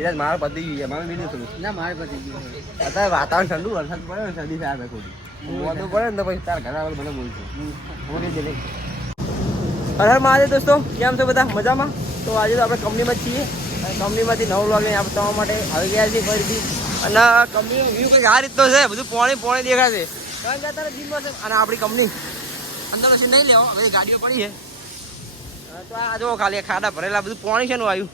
ઈરાજ મારે પતી ગયું છે મારે બીજું થોડું ના મારે પતી ગયું અત્યારે વાતાવરણ ઠંડુ વરસાદ પડે ને ઠંડી થાય ખોટી મોટું પડે ને તો પછી તાર ઘણા મને બોલશું. બોલી દે હર હર મહાદેવ દોસ્તો કેમ છો બધા? મજામાં? તો આજે તો આપણે કંપનીમાં જ છીએ. અને કંપનીમાંથી નવ લોગ આપણે તમારા માટે આવી ગયા છીએ ફરીથી. અને કંપનીનો વ્યૂ કંઈક આ રીતનો છે બધું પોણી પોણી દેખાશે કારણ કે અત્યારે દિનમાં છે અને આપણી કંપની અંદર પછી નહીં લેવો બધી ગાડીઓ પડી છે. તો આ જો ખાલી ખાડા ભરેલા બધું પાણી છે નું આવ્યું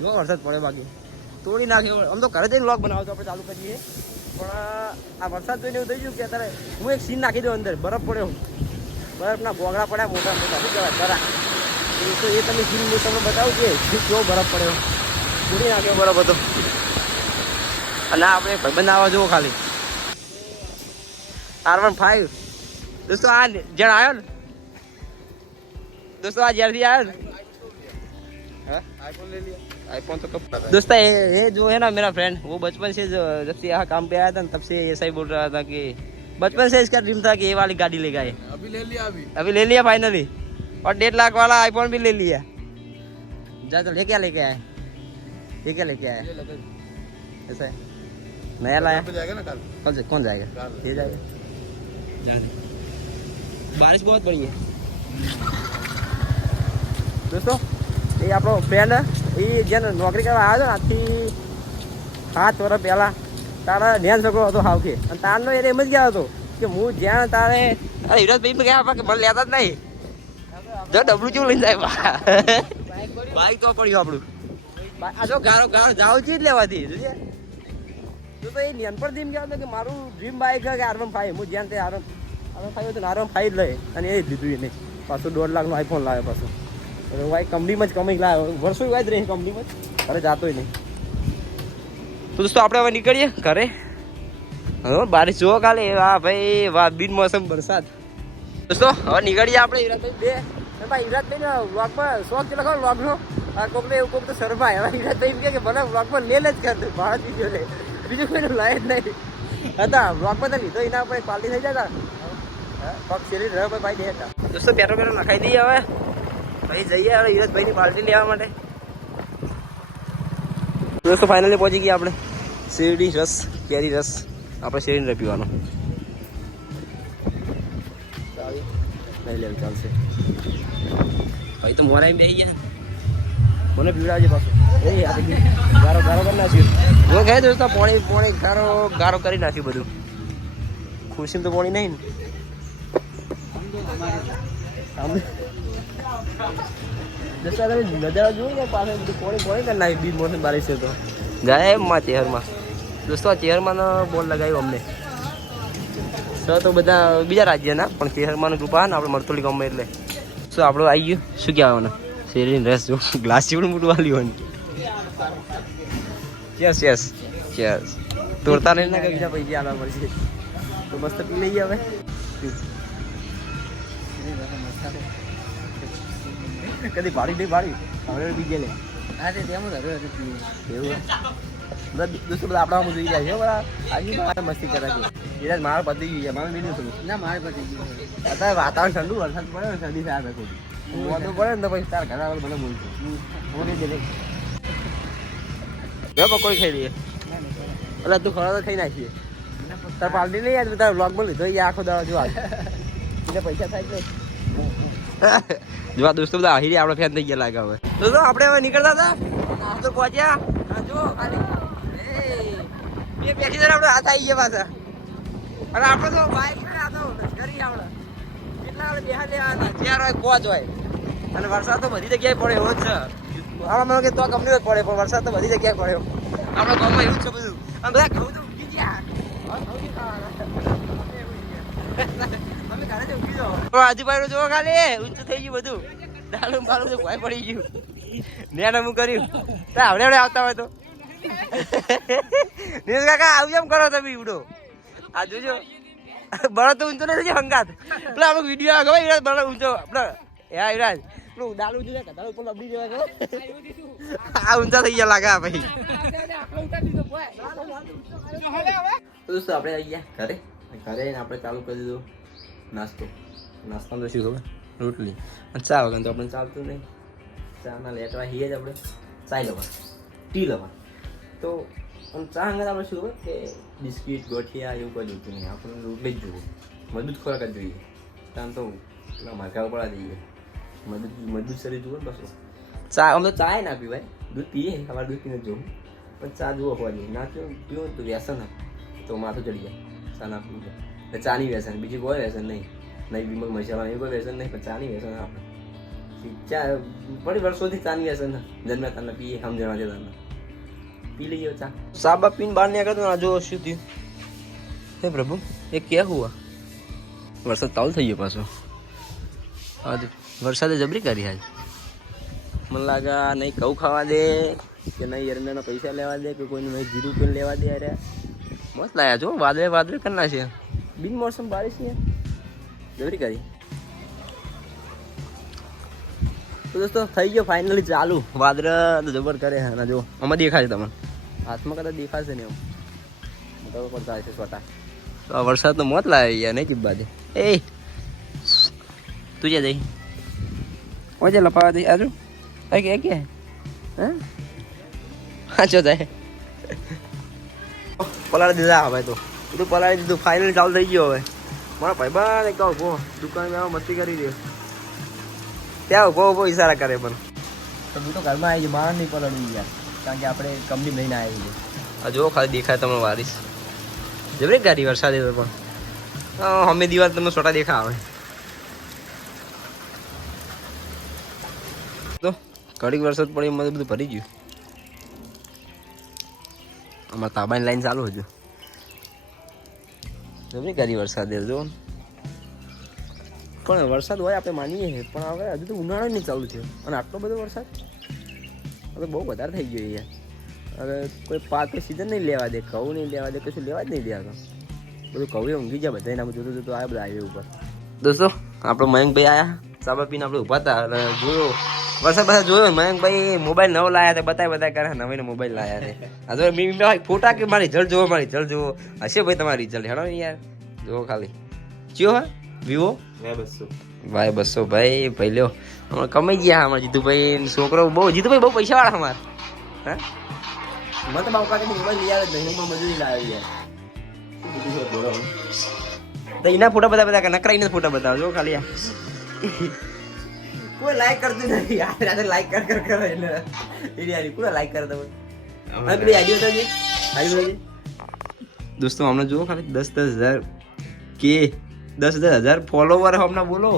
જો વરસાદ પડે બાકી. તોડી નાખ્યો. આમ તો ઘરે જઈને લોક બનાવતો આપણે ચાલુ કરીએ. પણ આ વરસાદ જોઈને એવું થઈ ગયું કે અત્યારે હું એક સીન નાખી દઉં અંદર. બરફ પડ્યો બરફના બોગડા પડ્યા, મોટા મોટા. શું કહેવાય? બરા એ તો એ તમે સીન હું તમને બતાવું કે કેવો બરફ પડ્યો. તોડી નાખ્યો બરફ હતો અને આપણે ભાઈબંધ આવવા જોવો ખાલી. આર વન ફાઈવ દોસ્તો, આ જણ આવ્યો ને, દોસ્તો, આ જ્યારથી આવ્યો ને. આઈફોન લઈ લીધો तो दोस्तों ये, ये जो है ना मेरा फ्रेंड वो बचपन से जब से यहाँ काम पे आया था तब से ऐसा ही बोल रहा था कि बचपन से इसका ड्रीम था कि ये वाली गाड़ी ले गए। अभी ले लिया अभी। अभी ले लिया फाइनली और डेढ़ लाख वाला आईफोन भी ले लिया। जा तो ले क्या लेके आए ये क्या लेके आए ऐसा नया लाया। कौन से कौन जाएगा? ये जाएगा। बारिश बहुत बढ़ी है। दोस्तों ये आप लोग फ्रेंड है। એ જેને નોકરી કરવા આવ્યો ને આજથી સાત વર્ષ પહેલાં તારા ધ્યાન છોકરો હતો કે અને તારનો એને એમ જ ગયા હતો કે હું જ્યાં તારે અરે હિરાજભાઈ ગયા પણ કે મને લેતા જ નહીં. જો ડબલું જેવું લઈને જાય બાઈક તો પડ્યું આપણું. આ જો ગારો ગારો જાવ છે જ લેવાથી તો તો એ ધીમ ગયા હતો કે મારું ડ્રીમ બાઈક છે કે આર વન ફાઈવ હું જ્યાં તે R one R one five હતું આર વન ફાઈવ જ લઈ. અને એ લીધું એને. પાછું દોઢ લાખનો આઈફોન લાવ્યો પાછું. ભાઈ કંપનીમાં જ કમાઈ લાવ્યો વર્ષો વાય રહી કંપનીમાં જ. ઘરે જાતોય નહીં. તો દોસ્તો, આપણે હવે નીકળીએ ઘરે. હા, બારિશ જુઓ કાલે વાહ ભાઈ, વાહ, બિનમોસમ વરસાદ. દોસ્તો, હવે નીકળીએ આપણે હિરાતભાઈ બે. ભાઈ હિરાતભાઈ વ્લોગમાં શોખ કે લખો વ્લોગનો. આ કોકને એવું કોક તો શરમાય. હવે હિરાતભાઈ કે, મને વ્લોગમાં લે જ કર દે ભારત વીડિયો લે. બીજું કોઈનું લાય જ નહીં. હતા, વ્લોગમાં તો લીધો એના ઉપર પાલટી થઈ જતા. પગ શેરી રહ્યો ભાઈ દે હતા. દોસ્તો પેટ્રોલ પેટ્રોલ નખાઈ દઈએ હવે. ભાઈ જઈએ હવે હિરજભાઈની પાર્ટી લેવા માટે. દોસ્તો ફાઇનલી પહોંચી ગયા આપણે. શેરડી રસ, કેરી રસ. આપણે શેરડી રસ પીવાનો. લઈ લેવું ચાલશે. ભાઈ, તો મોરાઈ બે ગયા. મને પીવડાવજે પાછું. ગારો ગારો કરી નાખ્યું. જો કહે દોસ્તો, પોણી પોણી ગારો ગારો કરી નાખ્યું બધું. ખુશીમાં તો પોણી નહીં ને. દસરા તમે નજારો જોયું ને પાસે બધું પોણી પોણી કરી નાખ્યું બીજ મોસમ બારીશ તો ગયા એમમાં ચેહરમાં. દોસ્તો, આ ચેહરમાં બોલ લગાવ્યો અમને. સર, તો બધા બીજા રાજ્યના, પણ ચેહરમાંનું કૃપા ને, આપણે મરતોલી ગામમાં એટલે. શું આપણું આવી ગયું. શું કહેવાનું શેરીની રસ જો. ગ્લાસ જેવું મોટું વાલ્યું યસ યસ યસ તોડતા નહીં ના બીજા પૈસા આલવા પડશે તો મસ્ત પી લઈએ હવે. કદી ભાડી નહીં ભાડી હવે બીજે લે હા તે તેમ. એવું. બધા દોસ્તો બધા આપણા જોઈ જાય છે બધા આજે મારે મસ્તી કરે છે. એટલે મારે પતી ગયું છે. મારે બીજું થયું ના મારે પતી ગયું અત્યારે વાતાવરણ ઠંડુ વરસાદ પડે ને ઠંડી થાય ખોટી મોટું પડે ને તો પછી તાર ઘણા મને બોલશે. બોલી દે નહીં બે પકોડી ખાઈ લઈએ. એટલે તું ખરા તો ખાઈ નાખીએ. તાર પાલટી નહીં યાદ? તારા બ્લોગમાં લીધો આખો દાડો જો આવે એટલે પૈસા થાય છે જો આ દોસ્તો બધા આહીરી આપણે ફેન થઈ ગયા લાગે હવે. દોસ્તો આપણે હવે નીકળતા હતા? તો પહોંચ્યા. જો ખાલી. બે પેટી આપણે હાથ આવી ગયા પાછા. અને આપણે તો તો લશ્કરી આપણે. કેટલા આપણે બેહા લેવા હતા? ચાર હોય, પાંચ હોય. અને વરસાદ તો બધી જગ્યાએ પડે, એવો જ છે. આમાં કે તો ગમે પડે, પણ વરસાદ તો બધી જગ્યાએ પડ્યો. આપણા ગામમાં એવું જ છે બધું. અને બધા ઘઉં તો ઉગી ગયા. આજુબાજુ જોવો ખાલી ઊંચું થઈ ગયું બધું. બાળું તો ભય પડી ગયું. નેન અમુક કર્યું. તો આવડે આવડે આવતા હોય તો. કાકા, આવું એમ કરો તમે ઈવડો? આ જોજો. બળદ ઊંચો નથી હંગાત? પેલા અમુક વીડિયો આગળ ઊંચો. પેલા હા. આ ઊંચા થઈ ગયા લાગે ભાઈ. આપણે ચાલુ કરી દીધું. નાસ્તો. નાસ્તામાં તો શું ખબર રોટલી. અને ચા વગર તો આપણે ચાલતું નહીં. ચાના લેટવા હીએ જ આપણે ચા લેવા ટી લેવા. તો અને ચા અંગત આપણે શું ખબર કે બિસ્કિટ ગોઠિયા એવું કોઈ જોતું નહીં. આપણને રોટલી જ જોવું. મજબૂત ખોરાક જ જોઈએ. આમ તો પેલા ઉપર પડા જઈએ મજબૂત મજબૂત શરીર જુઓ બસ. ચા આમ તો ચા ના પીવાય. દૂધ પીએ અમારે દૂધ પીને જ જોવું પણ ચા જુઓ હોવા જોઈએ. ના પીવું પીવો તો વ્યસન તો માથું ચડી જાય. ચા ના પીવું એટલે ચાની વ્યસન બીજી કોઈ વ્યસન નહીં. નહીં બીમલ મસાલા એવું કોઈ વ્યસન નહીં પણ ચાની વ્યસન આપણે. ચા પડી વર્ષોથી ચાની વ્યસન. જન્મ્યા તાને પીએ સમજણા દે તાને પી લઈએ ચા. સાબા પીને બહાર નીકળતો ના આજો શું થયું? હે પ્રભુ એ ક્યાં હુઆ? વરસાદ તાલ થઈ ગયો પાછો. આજ વરસાદે જબરી કરી આજ. મને લાગે નહીં કઉ ખાવા દે કે નહીં એરંડાના પૈસા લેવા દે કે કોઈને નહીં જીરું પણ લેવા દે અરે. મસ્ત લાયા છો વાદળે વાદળે કરના બિન મોસમ બારિશ છે. જબરી કરી. તો દોસ્તો થઈ ગયો ફાઇનલી ચાલુ. વાદળ તો જબર કરે છે. અને જો આમાં દેખાય છે તમને. હાથમાં કદાચ દેખાશે ને એમ મોટા પણ થાય છે છોટા તો આ વરસાદ તો મોત લાવે યાર નહીં કીધું દે એ તું જ્યાં જઈ? ઓજે લપાવા દઈ આજુ? કે કે કે હા? હા ચો જાય. પલાળ દીધા ભાઈ તો. બધું પલાવી દીધું. ફાઇનલ ચાલુ થઈ ગયો હવે. મારા ભાઈ કહો કહો દુકાનમાં આવો મસ્તી કરી દે ત્યાં ઊભો ઊભો ઈશારા કરે પણ. તો તું તો ઘરમાં આવી જાય બહાર નહીં પલળવી યાર. કારણ કે આપણે કંપની લઈને આવી છે આ જો ખાલી દેખાય તમને વારીશ જબરે ગાડી વરસાદ તો પણ. અમે દિવાલ તમને છોટા દેખા આવે તો ઘડીક વરસાદ પડી મને બધું ભરી ગયું. અમારે તાબાની લાઈન ચાલુ હજુ જબરી ગાડી વરસાદ જો પણ વરસાદ હોય આપણે માનીએ છીએ, પણ હવે હજુ તો ઉનાળો નહીં ચાલુ થયો અને આટલો બધો વરસાદ? હવે બહુ વધારે થઈ ગયો યાર હવે કોઈ પાક સિઝન નહીં લેવા દે કહું નહીં લેવા દે, કશું લેવા જ નહીં દે આગળ બધું કહું ઊંઘી જાય બધા એના જોતું જોતું આ બધા હાઈવે ઉપર. દોસ્તો, આપણો મયંકભાઈ આવ્યા ચાબા પીને આપણે ઊભા હતા, અને જોયો વરસાદ બધા જોયો મયંકભાઈ મોબાઈલ નવો લાયા તે બતાય બતાય કરે નવીને મોબાઈલ લાયા છે. આ તો મી ફોટા કે મારી રિઝલ્ટ જોવો મારી રિઝલ્ટ જોવો. હશે ભાઈ તમારી રિઝલ્ટ હેડો યાર. જોવો ખાલી. ચિયો હા વિવો? ભાઈ બસો. ભાઈ ભાઈ લ્યો. હમણાં કમાઈ ગયા હમણાં જીતુભાઈ છોકરો બહુ. જીતુભાઈ બહુ પૈસા વાળા અમાર. હા? મને બાપા કાકા મોબાઈલ લઈ આવે નહીં મજૂરી લાવી યાર તો એના ફોટા બધા બધા નકરાઈને ફોટા બતાવો. જો ખાલી આ. કોઈ લાઈક કરતું નથી. યાર રાતે લાઈક કર કર કરે એટલે. બિરયાની કોઈ લાઈક કરતા હોય. હા પેલી આઈડી બતાવજે. આજી બતાવજે. દોસ્તો હમણાં જુઓ ખાલી દસ દસ હજાર કે દસ દસ હજાર ફોલોવર હમણાં બોલો.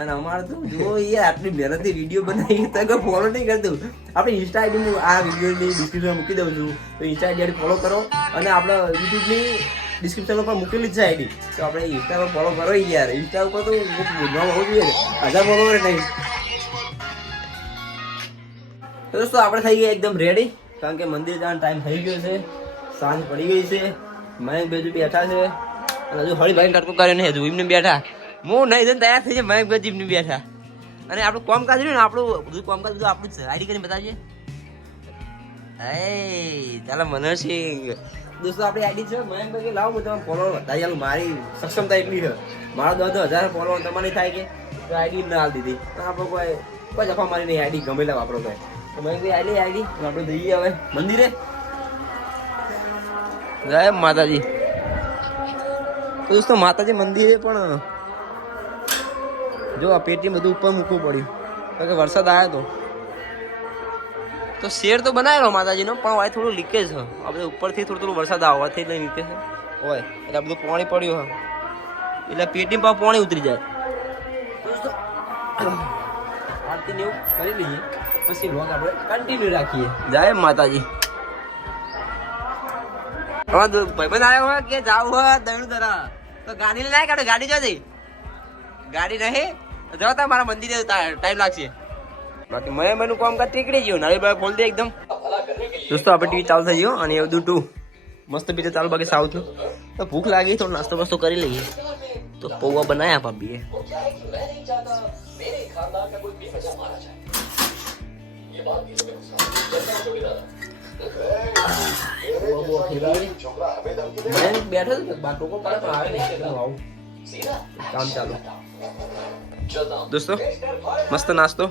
અને અમારે તો જો યાર આટલી મહેનતથી વીડિયો બનાવી તો કોઈ ફોલો નહીં કરતું. આપણે ઇન્સ્ટા આઈડી હું આ વિડીયોની ડિસ્ક્રિપ્શનમાં મૂકી દઉં છું. તો ઇન્સ્ટા આઈડી ફોલો કરો અને આપણે યુટ્યુબની ડિસ્ક્રિપ્શન પણ મૂકેલી જ છે આઈડી તો આપણે ઇન્સ્ટા પર ફોલો કરો યાર. ઇન્સ્ટા ઉપર તો બહુ હોવું જોઈએ. હજાર ફોલોવર નહીં તો દોસ્તો, આપણે થઈ ગયા એકદમ રેડી કારણ કે મંદિર જવાનો ટાઈમ થઈ ગયો છે, સાંજ પડી ગઈ છે, મયંક બેજુ બેઠા છે, અને હજુ હળીભાઈ તડકો કર્યો નહીં, હજુ એમને બેઠા. હું નહીં જઈને તૈયાર થઈ જાય, મયંક બેજુ એમને બેઠા. અને આપણું કામકાજ રહ્યું ને, આપણું બધું કામકાજ બધું આપણું જ આઈડી કરીને બતાવીએ. હે ચાલો મનોજસિંહ. દોસ્તો, આપણી આઈડી છે મયંકભાઈ કે લાવો, હું તમે ફોલો વધારી આલું. મારી સક્ષમતા એટલી મારો દસ હજાર ફોલો તમારી થાય કે આઈડી ના હાલ દીધી. આપણે કોઈ કોઈ જફા મારી નહીં, આઈડી ગમે લાવ વાપરો તો મયંકભાઈ આઈડી આઈડી આપણે જઈએ હવે. મંદિરે? જય માતાજી. તો દોસ્તો, માતાજી મંદિરે પણ, જો આ પેટી બધું ઉપર મૂકવું પડ્યું. કારણ કે વરસાદ આવ્યો તો. તો શેર તો બનાવેલો માતાજીનો, પણ હોય થોડું લીકેજ છે. આપણે ઉપરથી થોડું થોડું વરસાદ આવવાથી એટલે નીકળે છે. હોય એટલે બધું પાણી પડ્યું હોય એટલે પેટી પાણી ઉતરી જાય. દોસ્તો, આરતી નેવું કરી લઈએ. પછી વ્લોગ આપણે કન્ટિન્યુ રાખીએ. જય માતાજી. અમારા ભાઈબંધ આવ્યો હોય કે જાવ હોય ધરા તો ગાડી ના કાઢો ગાડી જોતી ગાડી નહીં? તો તા મારા મંદિરે ટાઈમ લાગશે. બાકી મેં મેનું કામ કાજ ટીકડી ગયું. નારીભાઈ બોલ દે એકદમ. દોસ્તો, આપણે ટીવી ચાલુ થઈ અને એવું ટુ મસ્ત બીજે ચાલુ બાકી સાઉથનું તો ભૂખ લાગી, થોડો નાસ્તો વાસ્તો કરી લઈએ. તો પૌવા બનાયા ભાભીએ. બેઠો પડે આવે નહીં કામ ચાલુ દોસ્તો મસ્ત નાસ્તો.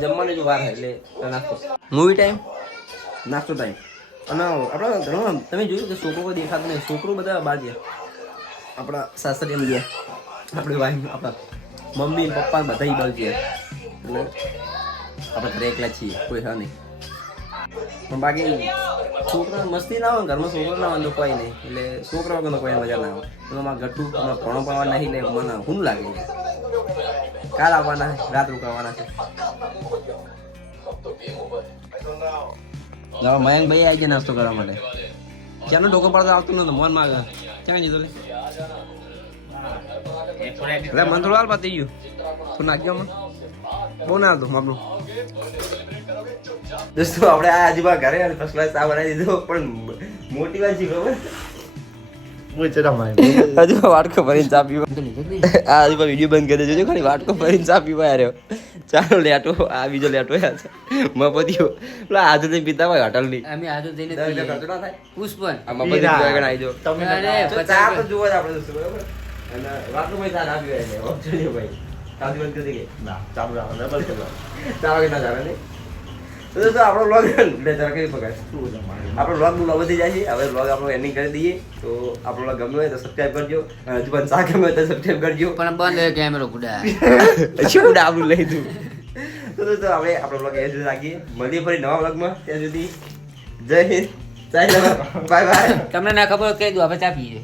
જમવાની જો વાર એટલે નાસ્તો. મૂવી ટાઈમ નાસ્તો ટાઈમ અને આપણા ઘરમાં તમે જોયું કે છોકરો કોઈ દેખાતો નહીં. છોકરો બધા બહાર ગયા. આપણા સાસરી એમ ગયા. આપણી વાઈફ આપણા મમ્મી પપ્પા બધા બાજુ ગયા. એટલે આપણે બ્રેક લે છીએ કોઈ હા નહીં. પણ બાકી છોકરા મસ્તી ના આવે ઘરમાં છોકરો ના આવે તો કોઈ નહીં. એટલે છોકરા વગર કોઈ મજા ના આવે. તો મારા ગઠ્ઠું હમણાં ભણો પાવા નહીં એટલે મને હું લાગે. કાલ આવવાના રાત રોકાવાના છે. મયંકભાઈ આવી ગયા નાસ્તો કરવા માટે. ક્યાંનો ડોકો પડતો આવતો નતો મોનમાં ક્યાં જતો લે? એટલે મન થોડું હાલ પતી ગયું તું નાખ્યો મને બહુ ના હતું આપણું દોસ્તો આપણે આ આજુબા ઘરે ફર્સ્ટ ક્લાસ આ બનાવી દીધો પણ મોટી વાત છે ખબર? હજુ વાટકો ભરીને ચા પીવા. આ હજુ વીડિયો બંધ કરી દેજો ખાલી વાટકો ભરીને ચા પીવા આવ્યો ચાલો લેટો આ બીજો લેટો મપતિયો પેલા આજે તો પીતા હોય હોટલની. અમે આજે જઈને દર વખતે પીએ. ખર્ચો ના થાય. પુષ્પન. મપતિ આગળ આવી જાઓ. અરે, ચા તો જુઓ આપણે દોસ્તો બરાબર? અને વાટકો ભાઈ ચા ના પીવાય એટલે ઓપ્શન ભાઈ કાજુ બંધ કરી દે ચા ના ચાલે નહીં તો દોસ્તો આપણો બ્લોગ લે જરા કેવી પકડ આપણો બ્લોગનું વધી જાય છે. હવે બ્લોગ આપણો એન્ડિંગ કરી દઈએ. તો આપણો બ્લોગ ગમ્યો હોય તો સબસ્ક્રાઇબ કરજો. હજુ પણ સાથ ગમ્યો તો સબસ્ક્રાઇબ કરજો. પણ બંધ કેમેરો ગુડા શું આપણું લઈ તું તો દોસ્તો આપણે આપણો બ્લોગ એ સુધી રાખીએ. મળીએ ફરી નવા બ્લોગમાં ત્યાં સુધી જય હિન્દ. બાય બાય તમને ના ખબર કહી દઉં આપણે ચા પીએ